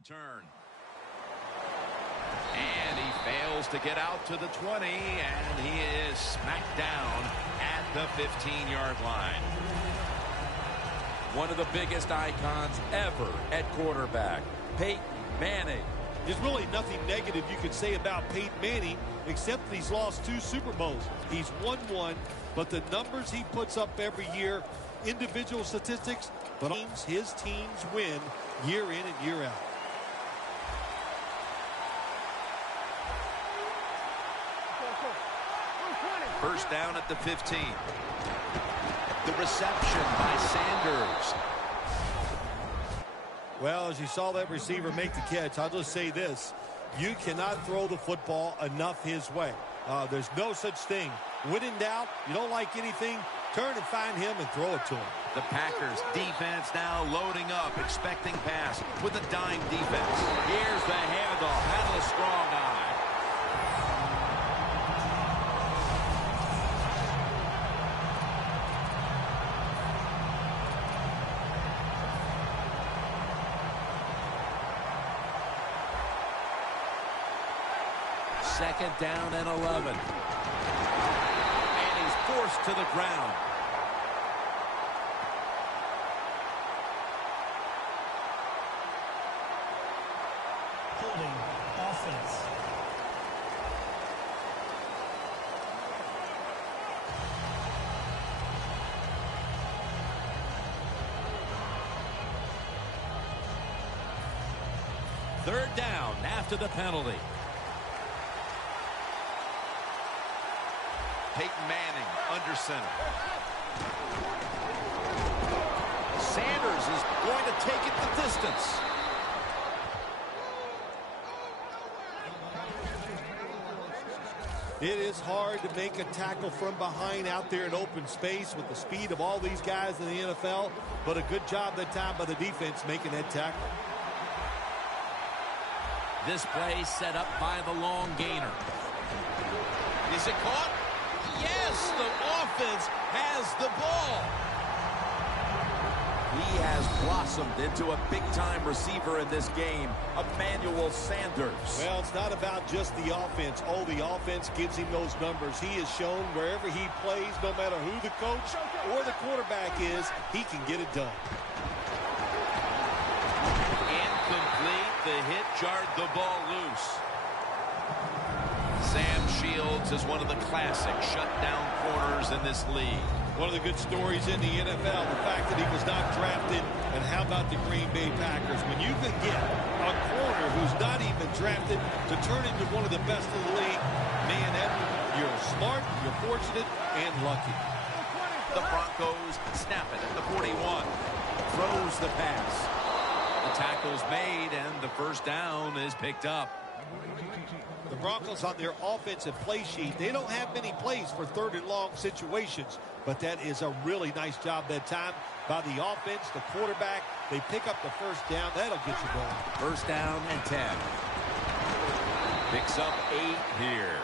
return. And he fails to get out to the 20, and he is smacked down at the 15-yard line. One of the biggest icons ever at quarterback, Peyton Manning. There's really nothing negative you could say about Peyton Manning, except that he's lost 2 Super Bowls. He's won 1, but the numbers he puts up every year, individual statistics, but his teams win year in and year out. First down at the 15. The reception by Sanders. Well, as you saw that receiver make the catch, I'll just say this. You cannot throw the football enough his way. There's no such thing. When in doubt, you don't like anything, turn and find him and throw it to him. The Packers defense now loading up, expecting pass with a dime defense. Here's the handoff. Had a strong eye. Second down and 11. And he's forced to the ground. Holding offense. Third down after the penalty. Peyton Manning under center. Sanders is going to take it the distance. It is hard to make a tackle from behind out there in open space with the speed of all these guys in the NFL, but a good job that time by the defense making that tackle. This play set up by the long gainer. Is it caught? Yes, the offense has the ball. He has blossomed into a big-time receiver in this game, Emmanuel Sanders. Well, it's not about just the offense. Oh, the offense gives him those numbers. He has shown wherever he plays, no matter who the coach or the quarterback is, he can get it done. Incomplete. The hit jarred the ball loose. Sam Shields is one of the classic shutdown corners in this league. One of the good stories in the NFL, the fact that he was not drafted. And how about the Green Bay Packers? When you can get a corner who's not even drafted to turn into one of the best in the league, man, you're smart, you're fortunate, and lucky. The Broncos snap it at the 41. Throws the pass. The tackle's made, and the first down is picked up. The Broncos on their offensive play sheet, they don't have many plays for third and long situations, but that is a really nice job that time by the offense, the quarterback. They pick up the first down. That'll get you going. First down and 10. Picks up 8 here.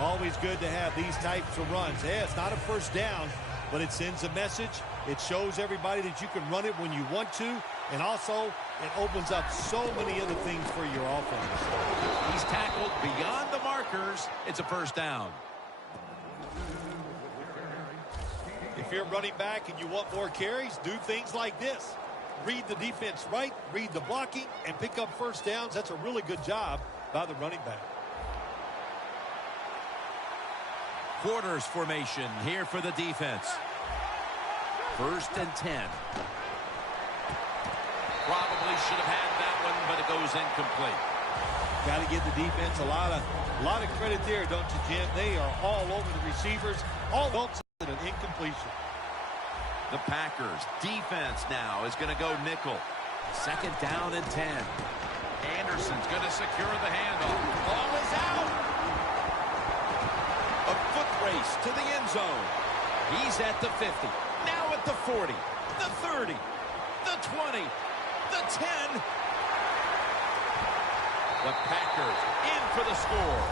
Always good to have these types of runs. Yeah, it's not a first down, but it sends a message. It shows everybody that you can run it when you want to, and also it opens up so many other things for your offense. He's tackled beyond the markers. It's a first down. If you're running back and you want more carries, do things like this. Read the defense right, read the blocking, and pick up first downs. That's a really good job by the running back. Quarters formation here for the defense. First and 10. Probably should have had that one, but it goes incomplete. Got to give the defense a lot of credit there, don't you, Jim? They are all over the receivers, all over an incompletion. The Packers defense now is going to go nickel. Second down and 10. Anderson's going to secure the handoff. Ball is out. A foot race to the end zone. He's at the 50. Now at the 40. The 30. The 20. The 10. The Packers in for the score.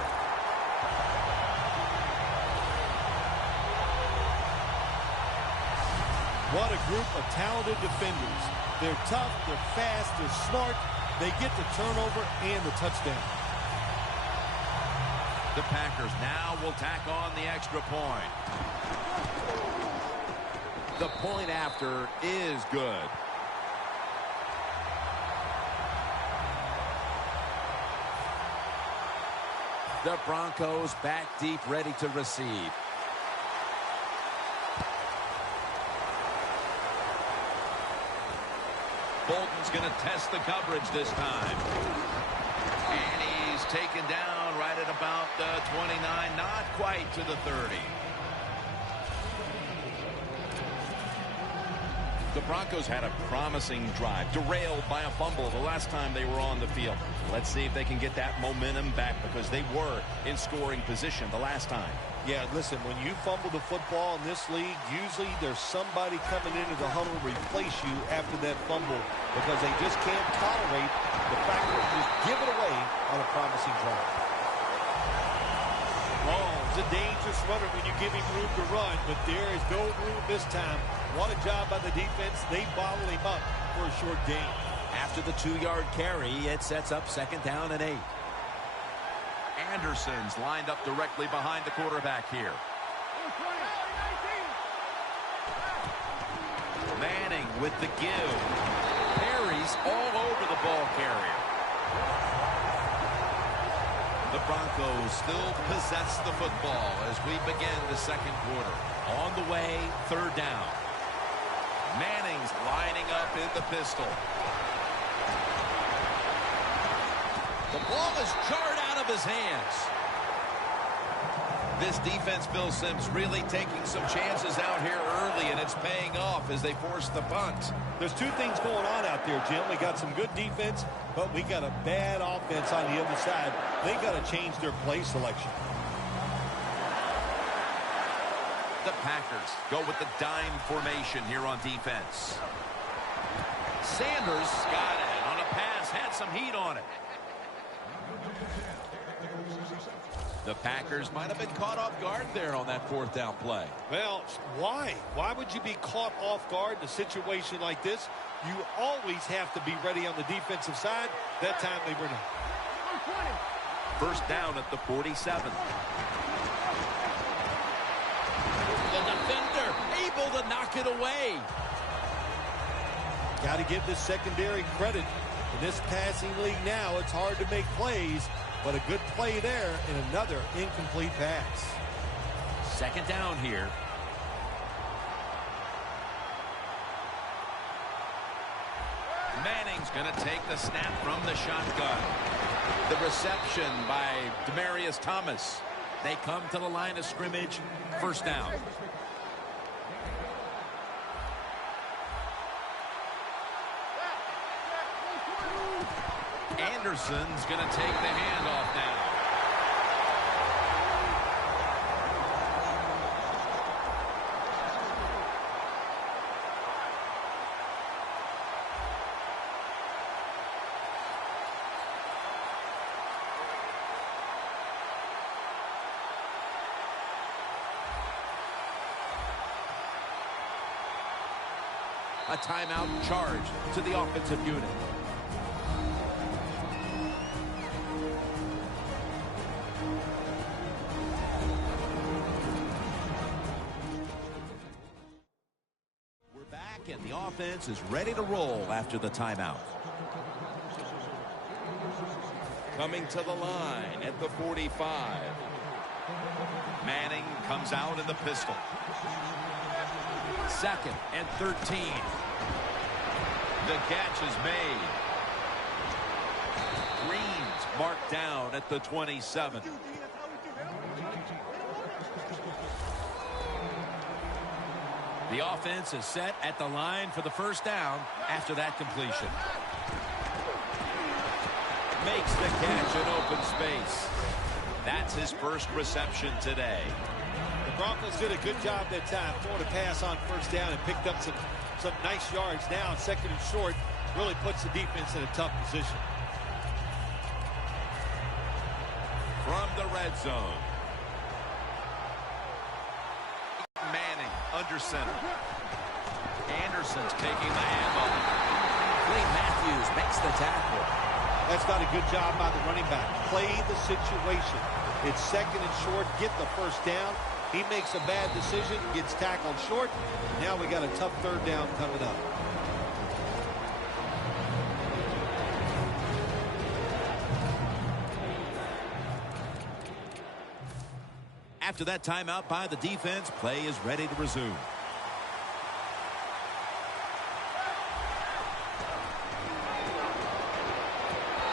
What a group of talented defenders. They're tough, they're fast, they're smart. They get the turnover and the touchdown. The Packers now will tack on the extra point. The point after is good. The Broncos back deep, ready to receive. Bolton's going to test the coverage this time. And he's taken down right at about the 29, not quite to the 30. The Broncos had a promising drive, derailed by a fumble the last time they were on the field. Let's see if they can get that momentum back, because they were in scoring position the last time. Yeah, listen, when you fumble the football in this league, usually there's somebody coming into the huddle to replace you after that fumble, because they just can't tolerate the fact that you just give it away on a promising drive. He's a dangerous runner when you give him room to run, but there is no room this time. What a job by the defense. They bottled him up for a short gain. After the 2-yard carry, it sets up 2nd down and 8. Anderson's lined up directly behind the quarterback here. Manning with the give. Perry's all over the ball carrier. The Broncos still possess the football as we begin the second quarter. On the way, 3rd down. Manning's lining up in the pistol. The ball is jarred out of his hands. This defense, Bill Sims, really taking some chances out here early, and it's paying off as they force the punt. There's two things going on out there, Jim. We got some good defense, but we got a bad offense on the other side. They got to change their play selection. The Packers go with the dime formation here on defense. Sanders got it on a pass, had some heat on it. The Packers might have been caught off guard there on that 4th down play. Well, why? Why would you be caught off guard in a situation like this? You always have to be ready on the defensive side. That time they were not. 1st down at the 47. The defender able to knock it away. Got to give this secondary credit. In this passing league now, it's hard to make plays, but a good play there and another incomplete pass. 2nd down here. Manning's going to take the snap from the shotgun. The reception by Demaryius Thomas. They come to the line of scrimmage. 1st down. Anderson's going to take the handoff now. A timeout charge to the offensive unit. We're back, and the offense is ready to roll after the timeout. Coming to the line at the 45. Manning comes out in the pistol. 2nd and 13. The catch is made. Green's marked down at the 27. The offense is set at the line for the 1st down after that completion. Makes the catch in open space. That's his first reception today. The Broncos did a good job that time, throwing a pass on 1st down and picked up some nice yards. Now 2nd and short really puts the defense in a tough position. From the red zone. Manning under center. Anderson's taking the handoff. Matthews makes the tackle. That's not a good job by the running back. Play the situation. It's second and short. Get the first down. He makes a bad decision, gets tackled short. Now we got a tough third down coming up. After that timeout by the defense, play is ready to resume.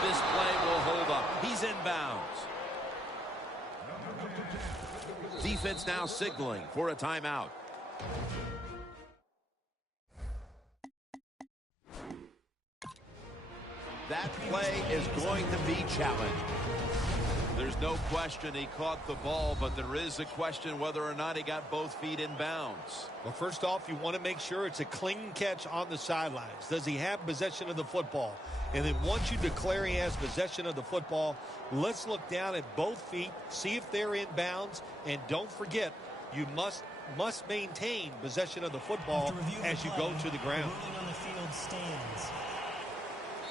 This play will hold up. He's inbounds. Defense now signaling for a timeout. That play is going to be challenged. There's no question he caught the ball, but there is a question whether or not he got both feet in bounds. Well, first off, you want to make sure it's a clean catch on the sidelines. Does he have possession of the football? And then once you declare he has possession of the football, let's look down at both feet, see if they're in bounds, and don't forget, you must maintain possession of the football as you go to the ground. On the field stands.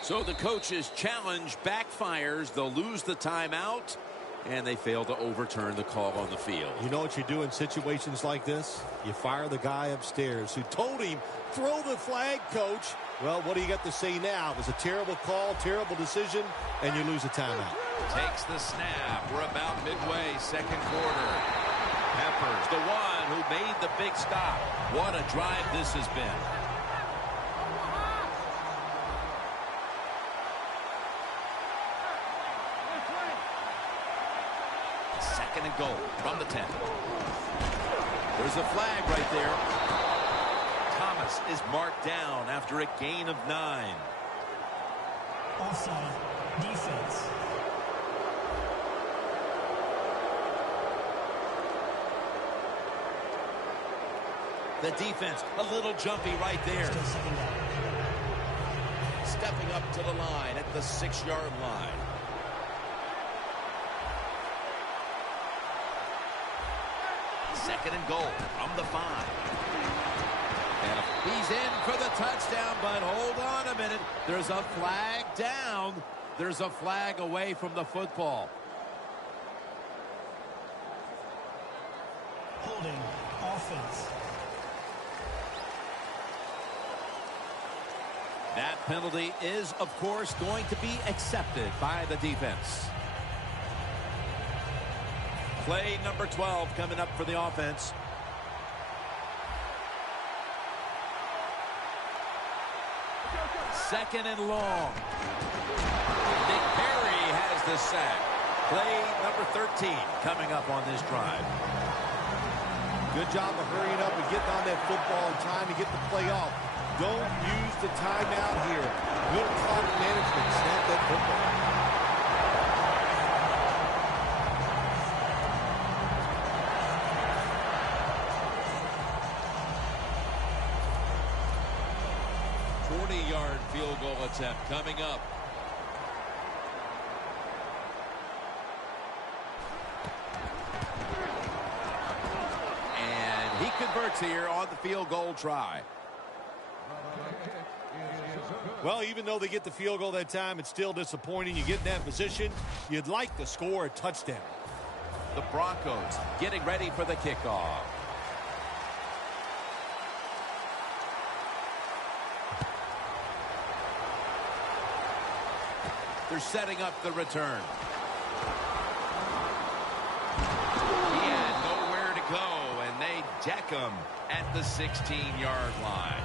So the coach's challenge backfires. They'll lose the timeout, and they fail to overturn the call on the field. You know what you do in situations like this? You fire the guy upstairs who told him, throw the flag, coach. Well, what do you got to say now? It was a terrible call, terrible decision, and you lose a timeout. Takes the snap. We're about midway, second quarter. Peppers, the one who made the big stop. What a drive this has been. Second and goal from the 10. There's a flag right there. Thomas is marked down after a gain of 9. Offside. Defense. The defense a little jumpy right there. Still second down. Stepping up to the line at the 6-yard line. Second and goal from the 5. And he's in for the touchdown, but hold on a minute. There's a flag down. There's a flag away from the football. Holding. Offense. That penalty is, of course, going to be accepted by the defense. Play number 12 coming up for the offense. Second and long. Nick Perry has the sack. Play number 13 coming up on this drive. Good job of hurrying up and getting on that football and trying to get the play off. Don't use the timeout here. Good clock management. Snap that football. Field goal attempt coming up. And he converts here on the field goal try. Well, even though they get the field goal that time, it's still disappointing. You get in that position, you'd like to score a touchdown. The Broncos getting ready for the kickoff. They're setting up the return. He had nowhere to go, and they deck him at the 16-yard line.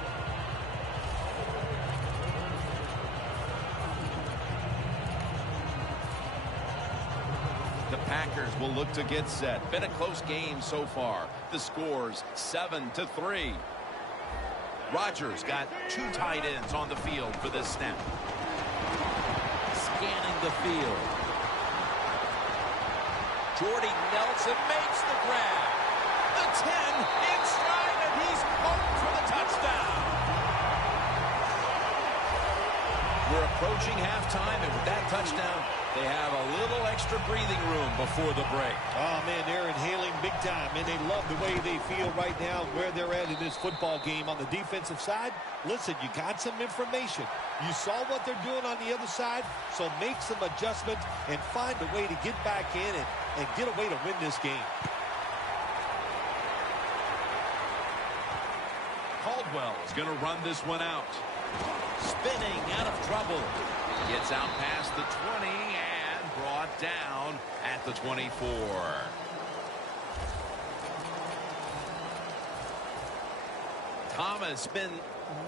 The Packers will look to get set. Been a close game so far. The score's 7-3. Rodgers got 2 tight ends on the field for this snap. Scanning the field. Jordy Nelson makes the grab. The 10 in stride, and he's home for the touchdown. We're approaching halftime, and with that touchdown, they have a little extra extra breathing room before the break. Oh, man, they're inhaling big time, and they love the way they feel right now where they're at in this football game. On the defensive side, listen, you got some information. You saw what they're doing on the other side, so make some adjustments and find a way to get back in and get a way to win this game. Caldwell is going to run this one out. Spinning out of trouble. Gets out past the 20 and brought down at the 24. Thomas been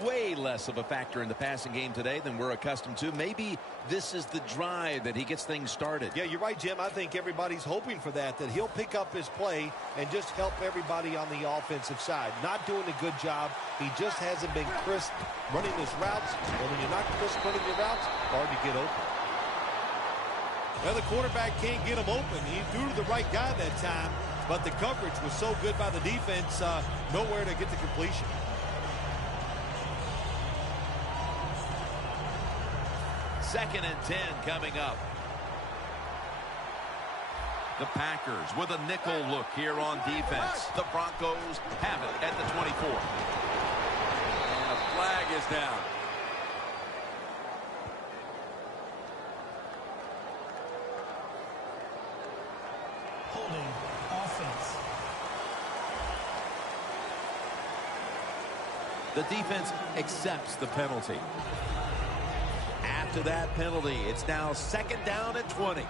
way less of a factor in the passing game today than we're accustomed to. Maybe this is the drive that he gets things started. Yeah, you're right, Jim. I think everybody's hoping for that he'll pick up his play and just help everybody on the offensive side. Not doing a good job. He just hasn't been crisp running his routes. And when you're not crisp running your routes, hard to get open. Well, the quarterback can't get him open. He threw to the right guy that time, but the coverage was so good by the defense, nowhere to get the completion. Second and 10 coming up. The Packers with a nickel look here on defense. The Broncos have it at the 24. And a flag is down. Holding offense. The defense accepts the penalty. After that penalty, it's now second down at 20.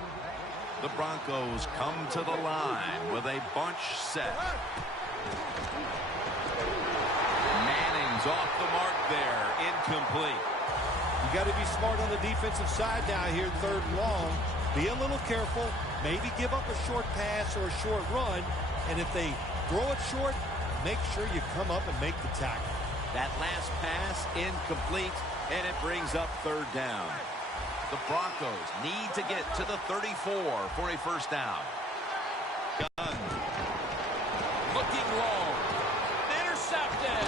The Broncos come to the line with a bunch set. Manning's off the mark there. Incomplete. You got to be smart on the defensive side now here, third and long. Be a little careful. Maybe give up a short pass or a short run. And if they throw it short, make sure you come up and make the tackle. That last pass incomplete, and it brings up third down. The Broncos need to get to the 34 for a first down. Gunn. Looking long. Intercepted.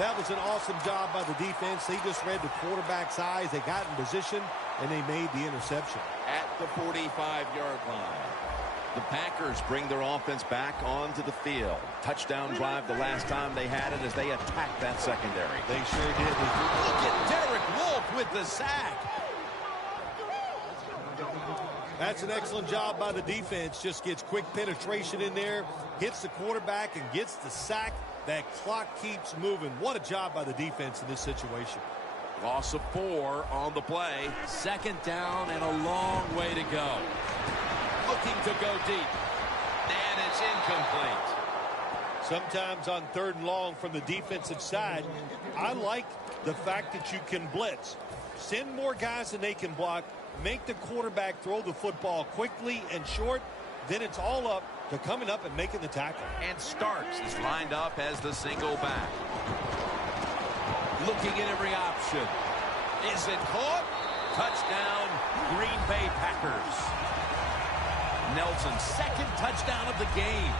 That was an awesome job by the defense. They just read the quarterback's eyes. They got in position, and they made the interception. At the 45-yard line. The Packers bring their offense back onto the field. Touchdown drive the last time they had it as they attacked that secondary. They sure did. Look at Derek Wolfe with the sack. That's an excellent job by the defense. Just gets quick penetration in there, hits the quarterback, and gets the sack. That clock keeps moving. What a job by the defense in this situation. Loss of 4 on the play. Second down and a long way to go. Looking to go deep. And it's incomplete. Sometimes on third and long from the defensive side, I like the fact that you can blitz. Send more guys than they can block. Make the quarterback throw the football quickly and short. Then it's all up to coming up and making the tackle. And Starks is lined up as the single back. Looking at every option. Is it caught? Touchdown, Green Bay Packers. Nelson's second touchdown of the game.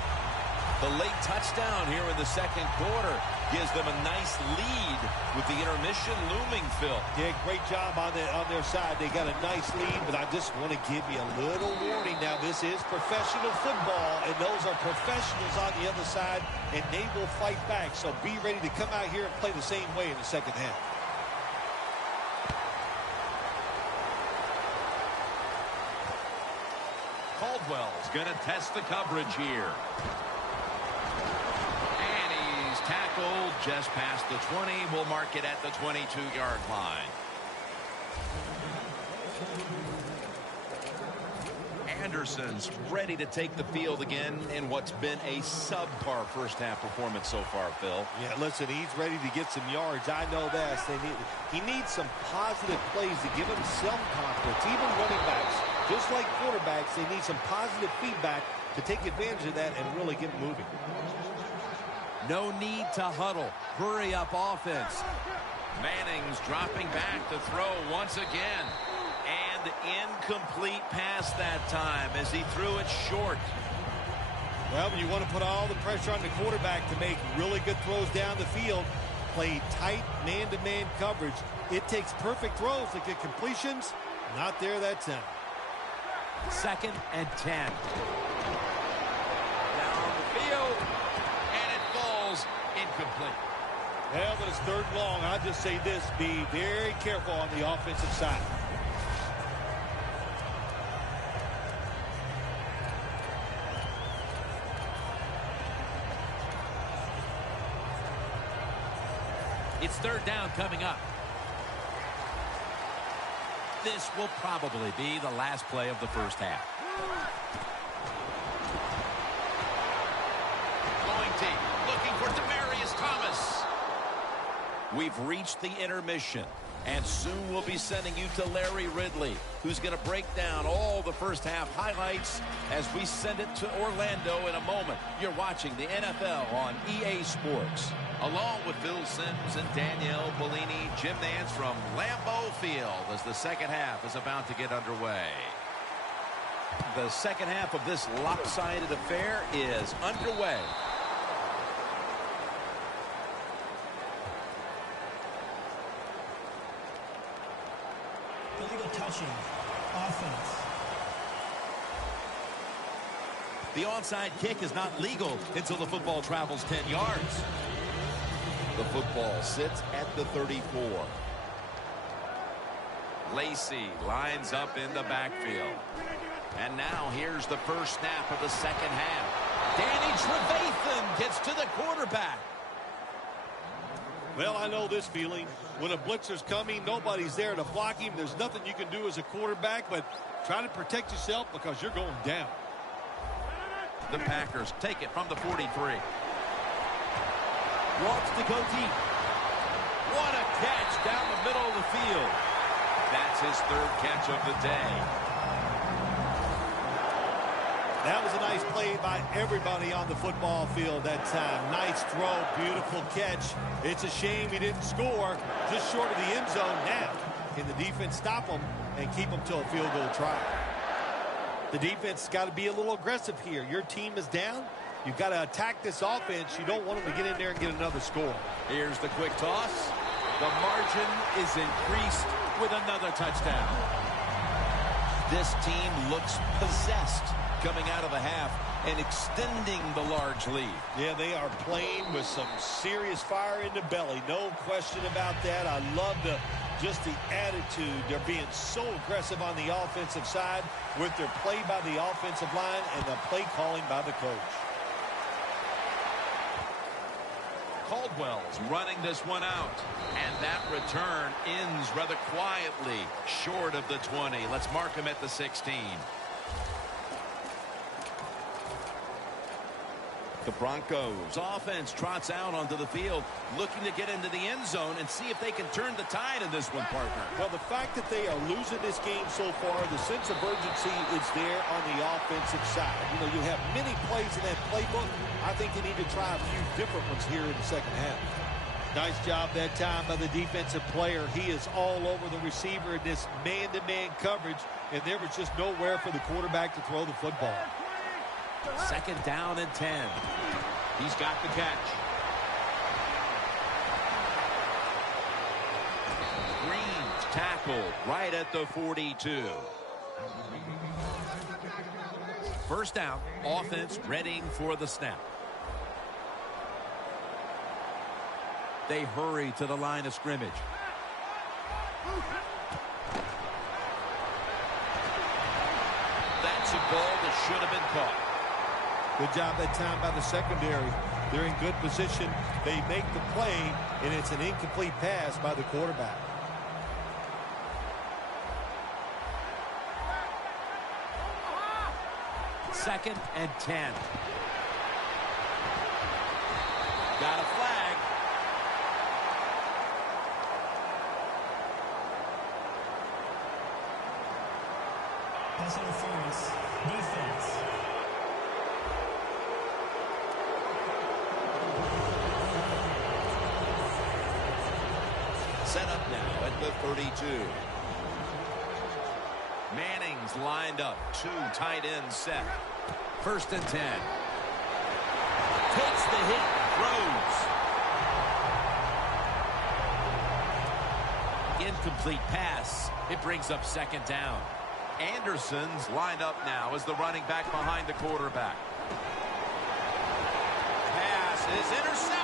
The late touchdown here in the second quarter gives them a nice lead with the intermission looming, Phil. Yeah, great job on their side. They got a nice lead, but I just want to give you a little warning. Now, this is professional football, and those are professionals on the other side, and they will fight back. So be ready to come out here and play the same way in the second half. Caldwell's going to test the coverage here. And he's tackled just past the 20. We'll mark it at the 22-yard line. Anderson's ready to take the field again in what's been a subpar first-half performance so far, Phil. Yeah, listen, he's ready to get some yards. I know that. He needs some positive plays to give him some confidence. Even running backs, just like quarterbacks, they need some positive feedback to take advantage of that and really get moving. No need to huddle. Hurry up offense. Manning's dropping back to throw once again. And incomplete pass that time as he threw it short. Well, when you want to put all the pressure on the quarterback to make really good throws down the field, play tight man-to-man coverage. It takes perfect throws to get completions. Not there that time. 2nd and 10. Down the field, And it falls incomplete. Well, but it's 3rd and long. I'll just say this, be very careful on the offensive side. It's 3rd down coming up. This will probably be the last play of the first half. Going deep, looking for Demaryius Thomas. We've reached the intermission, and soon we'll be sending you to Larry Ridley, who's going to break down all the first half highlights as we send it to Orlando in a moment. You're watching the NFL on EA Sports. Along with Phil Simms and Danielle Bellini, Jim Nance from Lambeau Field as the second half is about to get underway. The second half of this lopsided affair is underway. Illegal touching. Offense. The onside kick is not legal until the football travels 10 yards. The football sits at the 34. Lacey lines up in the backfield. And now here's the first snap of the second half. Danny Trevathan gets to the quarterback. Well, I know this feeling. When a blitzer's coming, nobody's there to block him. There's nothing you can do as a quarterback, but try to protect yourself because you're going down. The Packers take it from the 43. Wants to go deep. What a catch down the middle of the field. That's his 3rd catch of the day. That was a nice play by everybody on the football field that time. Nice throw, beautiful catch. It's a shame he didn't score, just short of the end zone. Now, can the defense stop him and keep him to a field goal try? The defense has got to be a little aggressive here. Your team is down. You've got to attack this offense. You don't want them to get in there and get another score. Here's the quick toss. The margin is increased with another touchdown. This team looks possessed coming out of the half and extending the large lead. Yeah, they are playing with some serious fire in the belly. No question about that. I love just the attitude. They're being so aggressive on the offensive side with their play by the offensive line and the play calling by the coach. Caldwell's running this one out. And that return ends rather quietly short of the 20. Let's mark him at the 16. The Broncos offense trots out onto the field, looking to get into the end zone and see if they can turn the tide in this one, partner. Well, the fact that they are losing this game so far, the sense of urgency is there on the offensive side. You know, you have many plays in that playbook. I think they need to try a few different ones here in the second half. Nice job that time by the defensive player. He is all over the receiver in this man-to-man coverage, and there was just nowhere for the quarterback to throw the football. 2nd down and 10. He's got the catch. Green's tackled right at the 42. First down, offense readying for the snap. They hurry to the line of scrimmage. That's a ball that should have been caught. Good job that time by the secondary. They're in good position. They make the play, and it's an incomplete pass by the quarterback. Second and 10. Got a flag. Pass interference. Defense. Set up now at the 32. Manning's lined up. 2 tight ends set. 1st and 10. Takes the hit. Throws. incomplete pass. It brings up second down. Anderson's lined up now as the running back behind the quarterback. Pass is intercepted.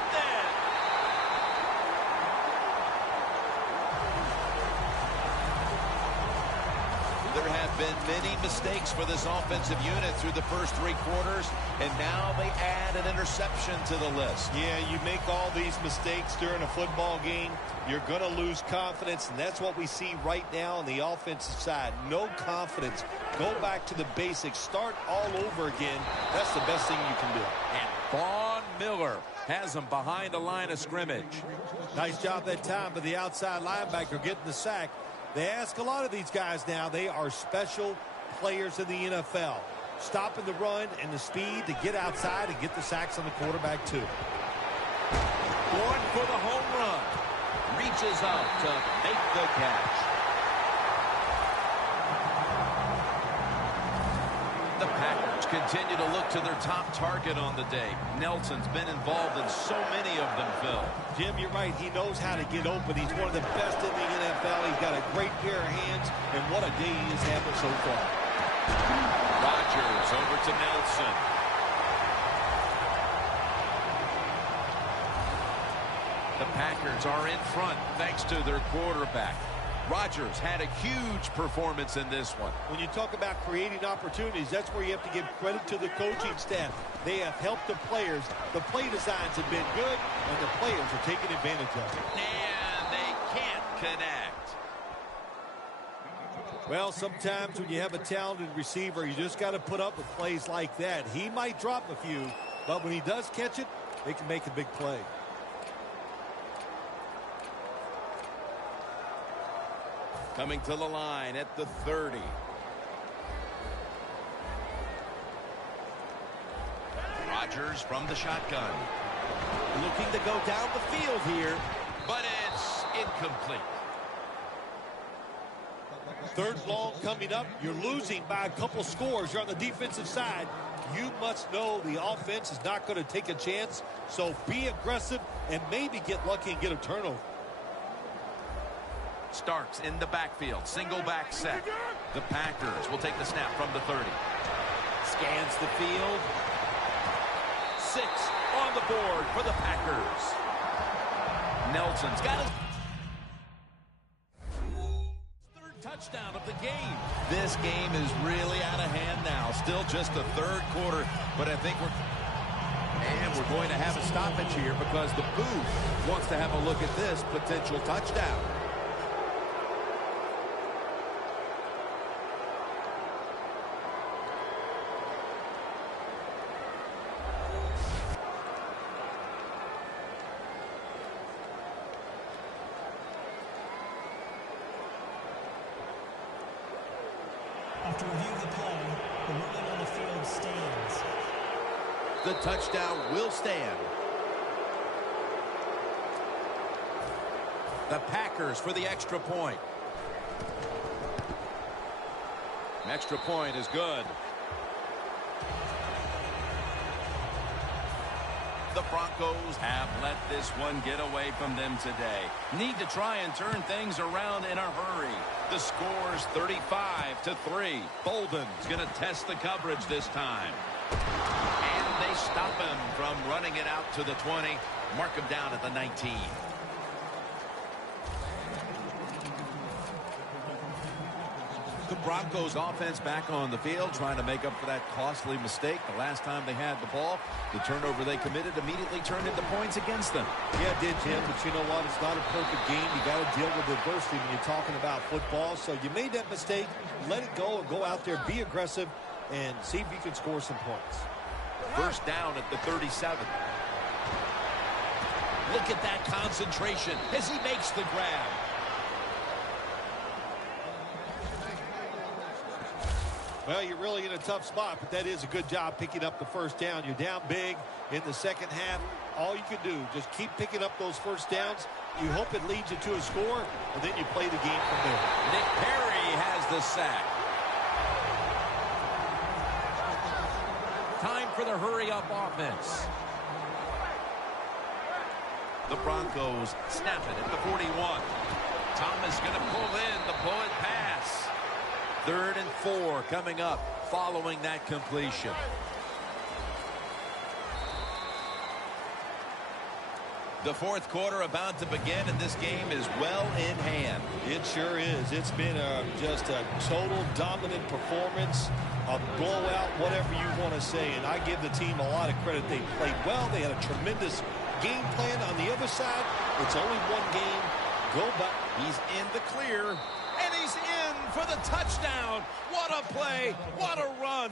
There have been many mistakes for this offensive unit through the first 3 quarters, and now they add an interception to the list. Yeah, you make all these mistakes during a football game, you're going to lose confidence, and that's what we see right now on the offensive side. No confidence. Go back to the basics. Start all over again. That's the best thing you can do. And Vaughn Miller has him behind the line of scrimmage. Nice job that time by the outside linebacker getting the sack. They ask a lot of these guys now. They are special players in the NFL. Stopping the run and the speed to get outside and get the sacks on the quarterback, too. Going for the home run. Reaches out to make the catch. The Packers continue to look to their top target on the day. Nelson's been involved in so many of them, Phil. Jim, you're right. He knows how to get open. He's one of the best in the NFL. He's got a great pair of hands, and what a day he is having so far. Rodgers over to Nelson. The Packers are in front thanks to their quarterback. Rodgers had a huge performance in this one. When you talk about creating opportunities, that's where you have to give credit to the coaching staff. They have helped the players. The play designs have been good, and the players are taking advantage of it. And they can't connect. Well, sometimes when you have a talented receiver, you just got to put up with plays like that. He might drop a few, but when he does catch it, they can make a big play. Coming to the line at the 30. Rodgers from the shotgun. Looking to go down the field here. But it's incomplete. Third long coming up. You're losing by a couple scores. You're on the defensive side. You must know the offense is not going to take a chance. So be aggressive and maybe get lucky and get a turnover. Starks in the backfield. Single back set. The Packers will take the snap from the 30. Scans the field. 6 on the board for the Packers. Nelson's got his third touchdown of the game. This game is really out of hand now. Still just the third quarter, but I think we're going to have a stoppage here because the booth wants to have a look at this potential touchdown. After reviewing the play, the ruling on the field stands. The touchdown will stand. The Packers for the extra point. Extra point is good. The Broncos have let this one get away from them today. Need to try and turn things around in a hurry. The score's 35-3. Bolden's going to test the coverage this time. And they stop him from running it out to the 20. Mark him down at the 19. The Broncos offense back on the field trying to make up for that costly mistake. The last time they had the ball, the turnover they committed immediately turned into points against them. Yeah, it did, Jim, but you know what? It's not a perfect game. You got to deal with adversity when you're talking about football. So you made that mistake, let it go, and go out there, be aggressive, and see if you can score some points. First down at the 37. Look at that concentration as he makes the grab. Well, you're really in a tough spot, but that is a good job picking up the first down. You're down big in the second half. All you can do, just keep picking up those first downs. You hope it leads you to a score, and then you play the game from there. Nick Perry has the sack. Time for the hurry-up offense. The Broncos snap it at the 41. Thomas going bullet pass. 3rd and 4 coming up following that completion. The 4th quarter about to begin, and this game is well in hand. It sure is. It's been just a total dominant performance, a blowout, whatever you want to say. And I give the team a lot of credit. They played well. They had a tremendous game plan. On the other side, it's only one game. Go back. He's in the clear, and he's in for the touchdown. What a play. What a run.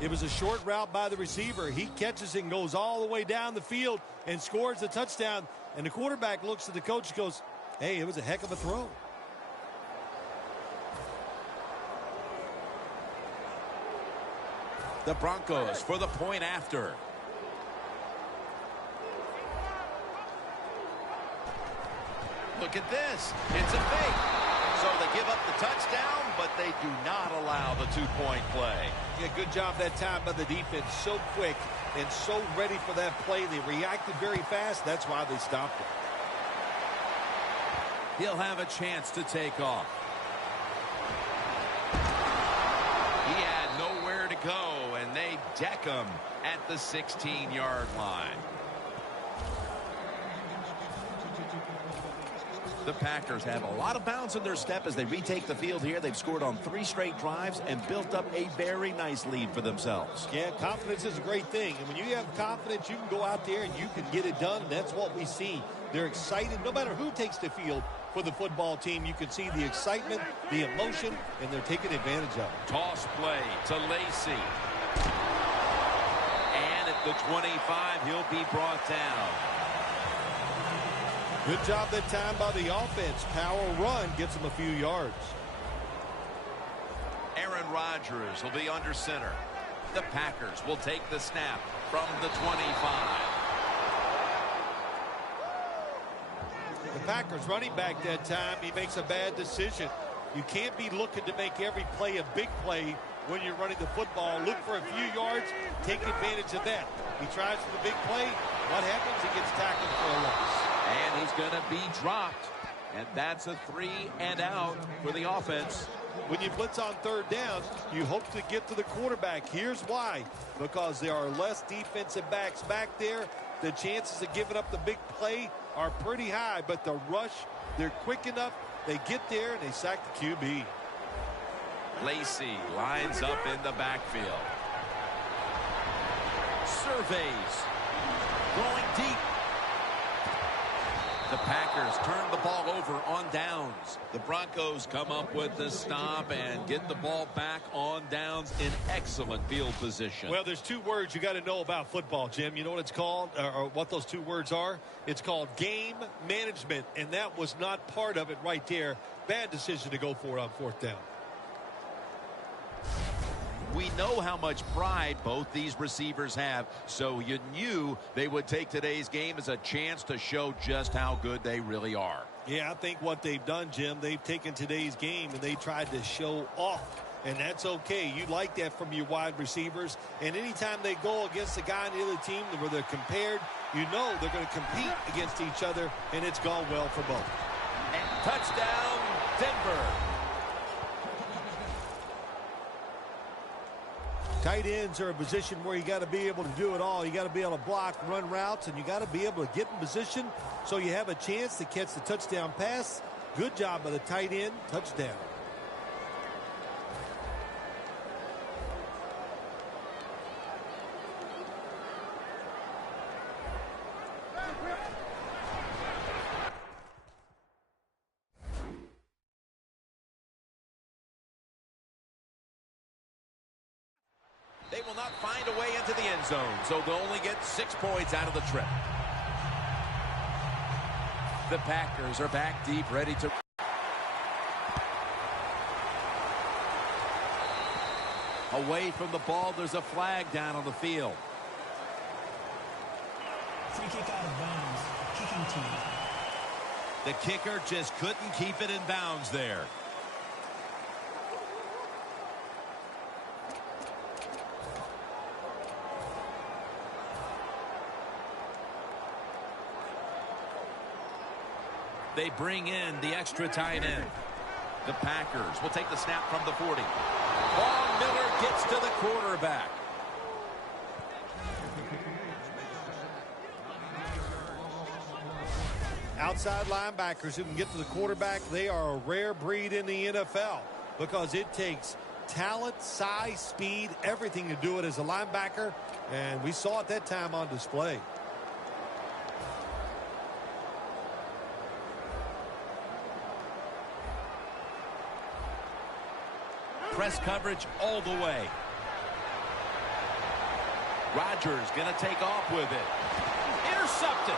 It was a short route by the receiver. He catches it and goes all the way down the field and scores the touchdown. And the quarterback looks at the coach and goes, hey, it was a heck of a throw. The Broncos for the point after. Look at this. It's a fake. So they give up the touchdown, but they do not allow the 2-point play. Yeah, good job that time by the defense. So quick and so ready for that play. They reacted very fast. That's why they stopped it. He'll have a chance to take off. He had nowhere to go, and they deck him at the 16-yard line. The Packers have a lot of bounce in their step as they retake the field here. They've scored on 3 straight drives and built up a very nice lead for themselves. Yeah, confidence is a great thing. And when you have confidence, you can go out there and you can get it done. That's what we see. They're excited. No matter who takes the field for the football team, you can see the excitement, the emotion, and they're taking advantage of it. Toss play to Lacy. And at the 25, he'll be brought down. Good job that time by the offense. Power run gets them a few yards. Aaron Rodgers will be under center. The Packers will take the snap from the 25. The Packers running back that time, he makes a bad decision. You can't be looking to make every play a big play when you're running the football. Look for a few yards, take advantage of that. He tries for the big play. What happens? He gets tackled for a loss. And he's going to be dropped. And that's a 3 and out for the offense. When you blitz on 3rd down, you hope to get to the quarterback. Here's why. Because there are less defensive backs back there. The chances of giving up the big play are pretty high. But the rush, they're quick enough. They get there and they sack the QB. Lacy lines up in the backfield. Surveys. Going deep. The Packers turn the ball over on downs. The Broncos come up with the stop and get the ball back on downs in excellent field position. Well, there's 2 words you got to know about football, Jim. You know what it's called, or what those 2 words are? It's called game management, and that was not part of it right there. Bad decision to go for it on 4th down. We know how much pride both these receivers have, so you knew they would take today's game as a chance to show just how good they really are. Yeah, I think what they've done, Jim, they've taken today's game and they tried to show off, and that's okay. You like that from your wide receivers, and anytime they go against a guy on the other team where they're compared, you know they're going to compete against each other, and it's gone well for both. And touchdown, Denver. Tight ends are a position where you got to be able to do it all. You got to be able to block, run routes, and you got to be able to get in position so you have a chance to catch the touchdown pass. Good job by the tight end. Touchdown. They will not find a way into the end zone, so they'll only get 6 points out of the trip. The Packers are back deep, ready to... Away from the ball, there's a flag down on the field. Free kick out of bounds. Kicking team. The kicker just couldn't keep it in bounds there. They bring in the extra tight end. The Packers will take the snap from the 40. Von Miller gets to the quarterback. Outside linebackers who can get to the quarterback, they are a rare breed in the NFL because it takes talent, size, speed, everything to do it as a linebacker, and we saw it that time on display. Press coverage all the way. Rodgers going to take off with it. Intercepted.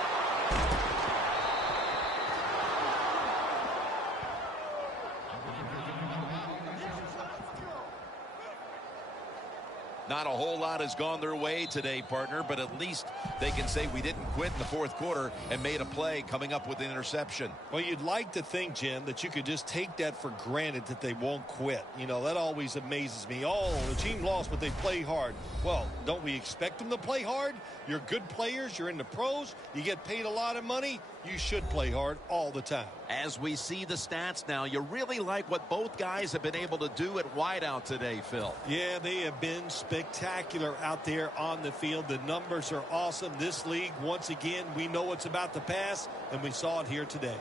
Not a whole lot has gone their way today, partner, but at least they can say we didn't quit in the fourth quarter and made a play coming up with an interception. Well, you'd like to think, Jim, that you could just take that for granted that they won't quit. You know, that always amazes me. Oh, the team lost, but they play hard. Well, don't we expect them to play hard? You're good players. You're in the pros. You get paid a lot of money. You should play hard all the time. As we see the stats now, you really like what both guys have been able to do at wideout today, Phil. Yeah, they have been spectacular out there on the field. The numbers are awesome. This league, once again, we know it's about the pass, and we saw it here today.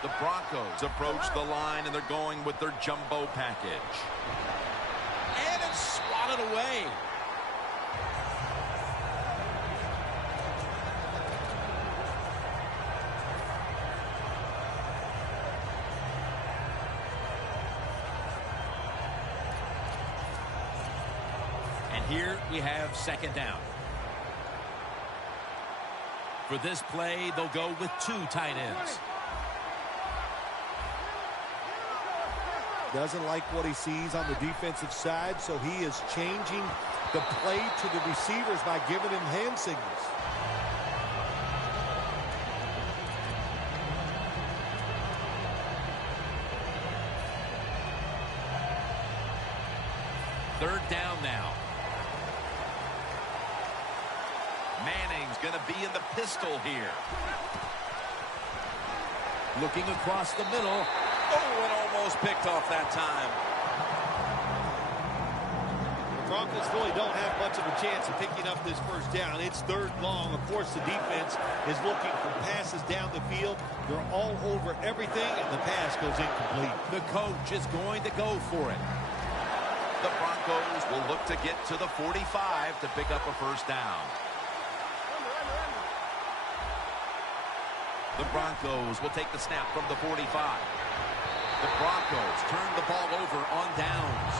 The Broncos approach the line, and they're going with their jumbo package. And it's swatted away. And here we have second down. For this play, they'll go with two tight ends. Doesn't like what he sees on the defensive side, so he is changing the play to the receivers by giving him hand signals. Third down now. Manning's going to be in the pistol here. Looking across the middle. Oh, it almost picked off that time. The Broncos really don't have much of a chance of picking up this first down. It's third long. Of course, the defense is looking for passes down the field. They're all over everything, and the pass goes incomplete. The coach is going to go for it. The Broncos will look to get to the 45 to pick up a first down. The Broncos will take the snap from the 45. The Broncos turn the ball over on downs.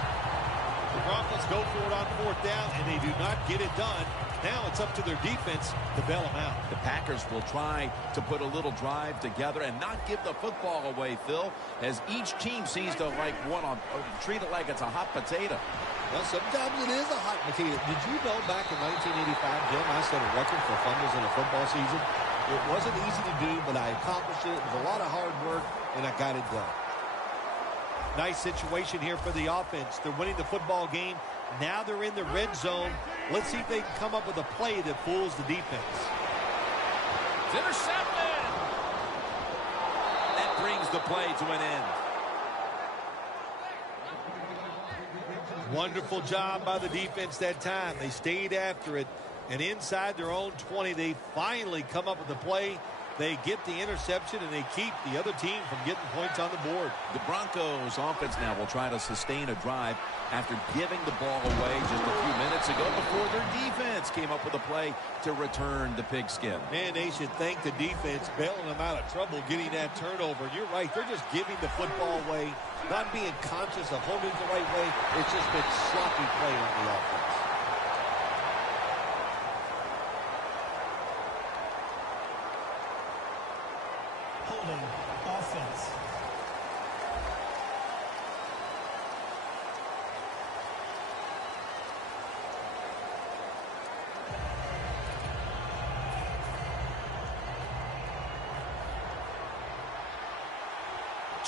The Broncos go for it on fourth down, and they do not get it done. Now it's up to their defense to bail them out. The Packers will try to put a little drive together and not give the football away, Phil, as each team seems to treat it like it's a hot potato. Well, sometimes it is a hot potato. Did you know back in 1985, Jim, I set a record for fumbles in a football season? It wasn't easy to do, but I accomplished it. It was a lot of hard work, and I got it done. Nice situation here for the offense. They're winning the football game. Now they're in the red zone. Let's see if they can come up with a play that fools the defense. It's intercepted. That brings the play to an end. Wonderful job by the defense that time. They stayed after it. And inside their own 20, they finally come up with a play. They get the interception, and they keep the other team from getting points on the board. The Broncos offense now will try to sustain a drive after giving the ball away just a few minutes ago before their defense came up with a play to return the pigskin. Man, they should thank the defense bailing them out of trouble getting that turnover. You're right. They're just giving the football away, not being conscious of holding it the right way. It's just been sloppy play on the offense. Holding offense.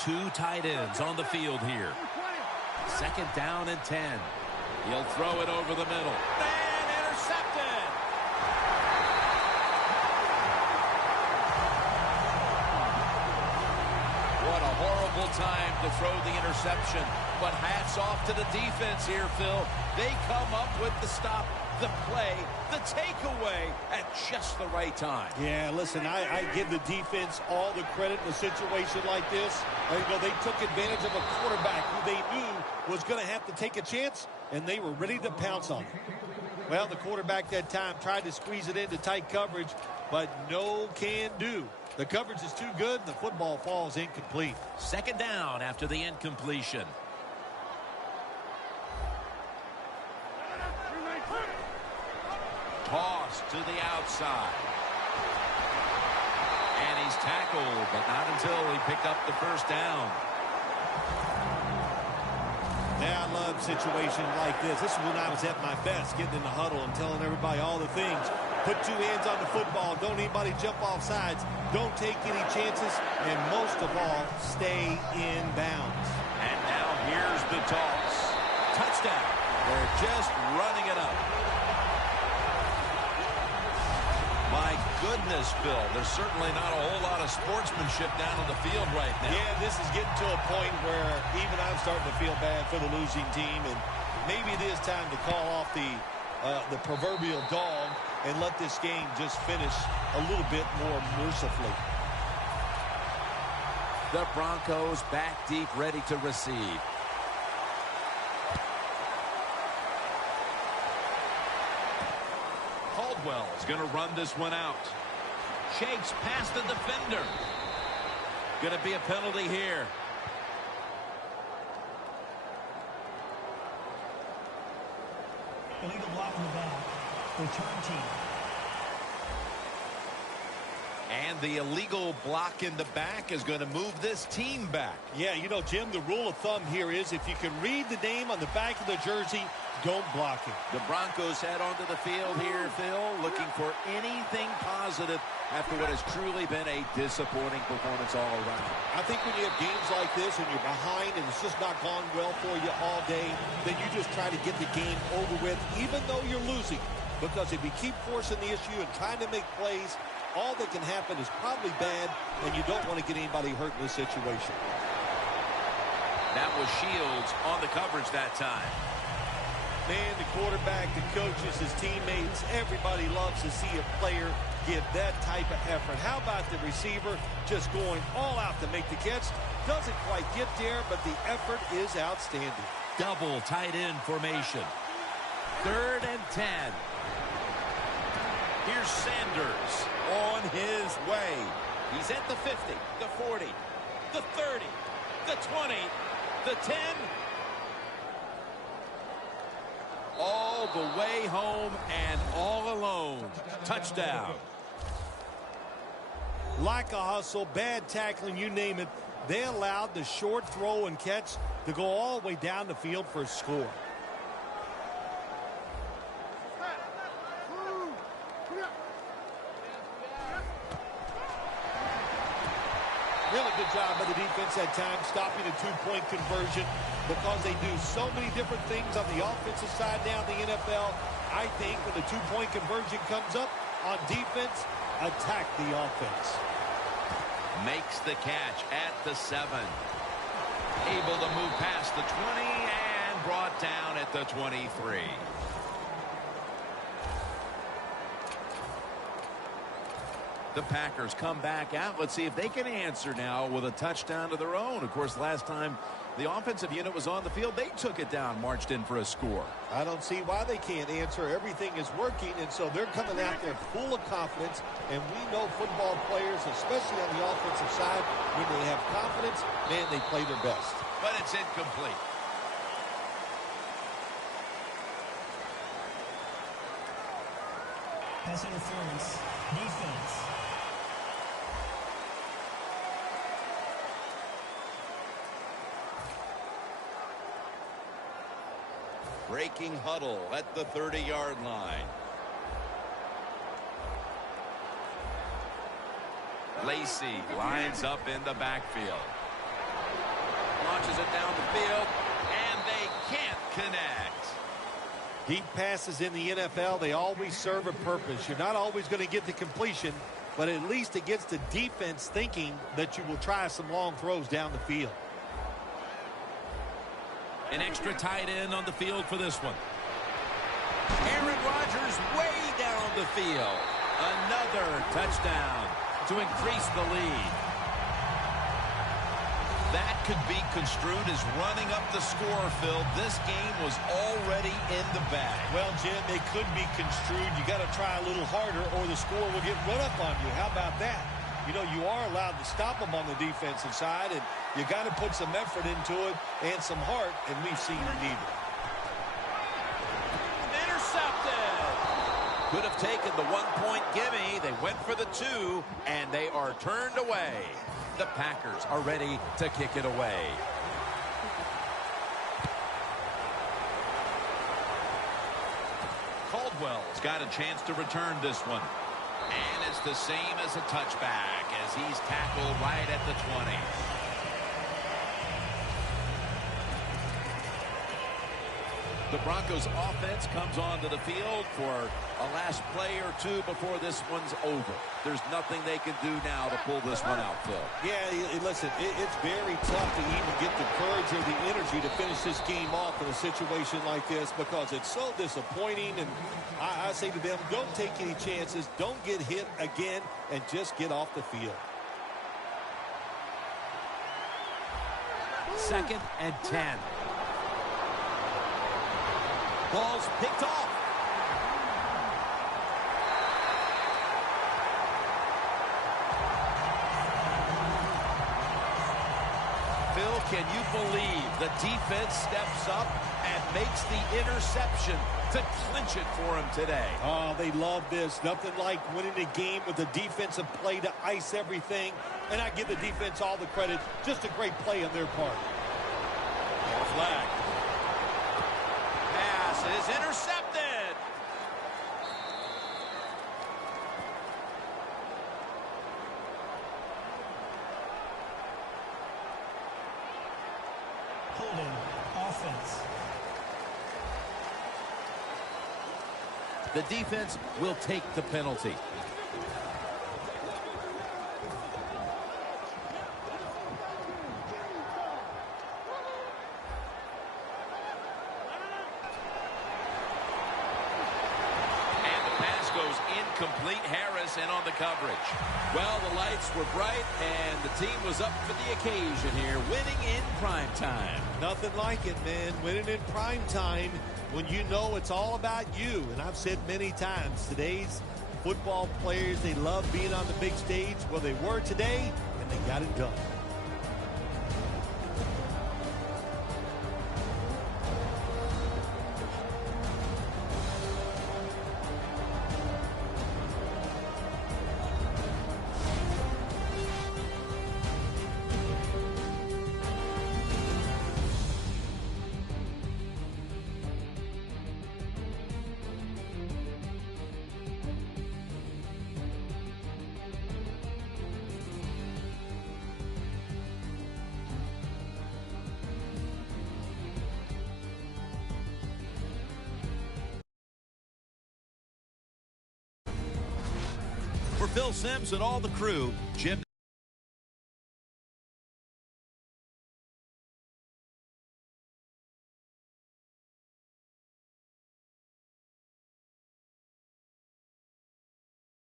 two tight ends on the field here. 2nd down and 10. He'll throw it over the middle. And intercepted. What a horrible time to throw the interception. But hats off to the defense here, Phil. They come up with the stop, the play, the takeaway at just the right time. Yeah, listen, I give the defense all the credit in a situation like this. They took advantage of a quarterback who they knew was going to have to take a chance, and they were ready to pounce on him. Well, the quarterback that time tried to squeeze it into tight coverage, but no can do. The coverage is too good, and the football falls incomplete. 2nd down after the incompletion. Toss to the outside. And he's tackled, but not until he picked up the 1st down. Yeah, I love situations like this. This is when I was at my best, getting in the huddle and telling everybody all the things. Put 2 hands on the football. Don't anybody jump off sides. Don't take any chances. And most of all, stay in bounds. And now here's the toss. Touchdown. They're just running it up. My goodness, Bill, there's certainly not a whole lot of sportsmanship down on the field right now. Yeah, this is getting to a point where even I'm starting to feel bad for the losing team, and maybe it is time to call off the proverbial dog and let this game just finish a little bit more mercifully. The Broncos back deep, ready to receive. Caldwell's going to run this one out. Shakes past the defender. Going to be a penalty here. Illegal block in the back. Return team. And the illegal block in the back is going to move this team back. Yeah, you know, Jim, the rule of thumb here is if you can read the name on the back of the jersey, don't block it. The Broncos head onto the field here, Phil, looking for anything positive after what has truly been a disappointing performance all around. I think when you have games like this and you're behind and it's just not gone well for you all day, then you just try to get the game over with, even though you're losing. Because if you keep forcing the issue and trying to make plays, all that can happen is probably bad, and you don't want to get anybody hurt in this situation. That was Shields on the coverage that time. Man, the quarterback, the coaches, his teammates, everybody loves to see a player give that type of effort. How about the receiver just going all out to make the catch? Doesn't quite get there, but the effort is outstanding. Double tight end formation. 3rd and 10. Here's Sanders on his way. He's at the 50, the 40, the 30, the 20, the 10. All the way home and all alone. Touchdown. Lack of hustle, bad tackling, you name it. They allowed the short throw and catch to go all the way down the field for a score. Really good job by the defense at times stopping a two-point conversion because they do so many different things on the offensive side now in the NFL. I think when the two-point conversion comes up on defense, attack the offense. Makes the catch at the 7. Able to move past the 20 and brought down at the 23. The Packers come back out. Let's see if they can answer now with a touchdown of their own. Of course, last time the offensive unit was on the field, they took it down, marched in for a score. I don't see why they can't answer. Everything is working, and so they're coming out there full of confidence. And we know football players, especially on the offensive side, when they have confidence, man, they play their best. But it's incomplete. Pass interference. Defense. Breaking huddle at the 30-yard line. Lacey lines up in the backfield. launches it down the field, and they can't connect. Deep passes in the NFL, they always serve a purpose. You're not always going to get the completion, but at least it gets the defense thinking that you will try some long throws down the field. An extra tight end on the field for this one. Aaron Rodgers way down the field. Another touchdown to increase the lead. That could be construed as running up the score, Phil. This game was already in the bag. Well, Jim, it could be construed. You got to try a little harder or the score will get run up on you. How about that? You know, you are allowed to stop them on the defensive side, and you got to put some effort into it and some heart, and we've seen neither. Intercepted. Could have taken the 1-point gimme. They went for the 2, and they are turned away. The Packers are ready to kick it away. Caldwell's got a chance to return this one. And it's the same as a touchback as he's tackled right at the 20. The Broncos offense comes onto the field for a last play or two before this one's over. There's nothing they can do now to pull this one out, Phil. Yeah, listen, it's very tough to even get the courage or the energy to finish this game off in a situation like this because it's so disappointing. And I say to them, don't take any chances. Don't get hit again and just get off the field. 2nd and 10. Ball's picked off. Phil, can you believe the defense steps up and makes the interception to clinch it for him today? Oh, they love this. Nothing like winning a game with a defensive play to ice everything. And I give the defense all the credit. Just a great play on their part. Flag. Pass is intercepted. Holding offense. The defense will take the penalty. Incomplete. Harris in on the coverage. Well, the lights were bright, and the team was up for the occasion here, winning in prime time. Nothing like it, man. Winning in prime time when you know it's all about you. And I've said many times, today's football players, they love being on the big stage. Well, they were today, and they got it done. For Phil Simms and all the crew, Jim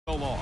so long.